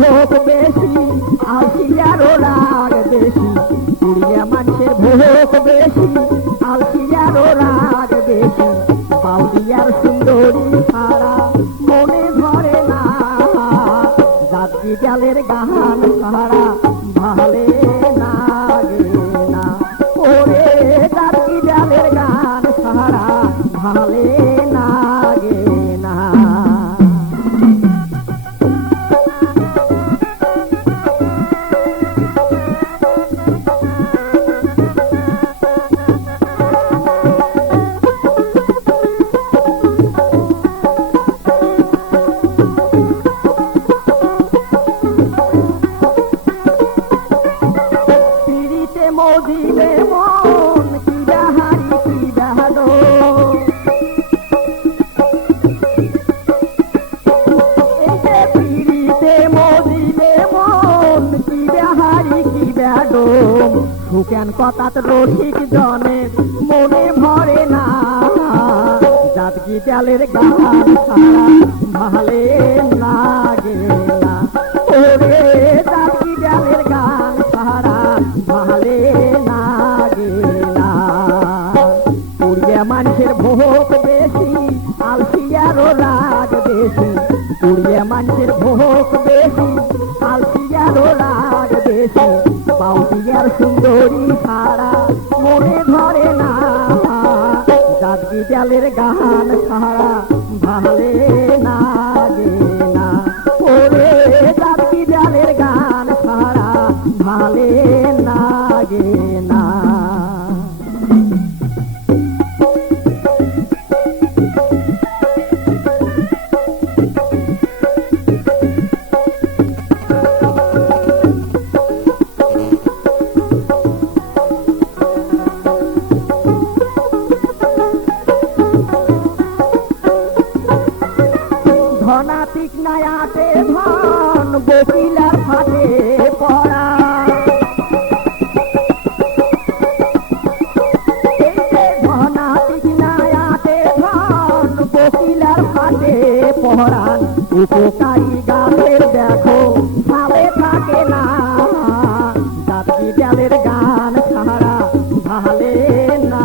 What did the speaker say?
ভোগ বেশি আলসিয়ারও রাগ বেশি। ভোগ বেশি রাগ বেশি। সুন্দরী ছাড়া মনে ধরে না। জাতি গালের গান সারা ভালে সুকেন কথাত রসিক জনে, মনে ভরে না। জাতকি গান ভালে লাগে না। ওরে জাতকি গান সারা ভালে বাউদিয়ার সুন্দরী ছাড়া মনে ধরে না জাতি জালের গান ছাড়া ভালে লাগে ধনাতিক নায়াতে ধন বকিলার ফাটে পড়া। পড়ান উপকারী গাছের দেখো ভালে থাকে না। জাতি জালের গান ছাড়া ভালে না।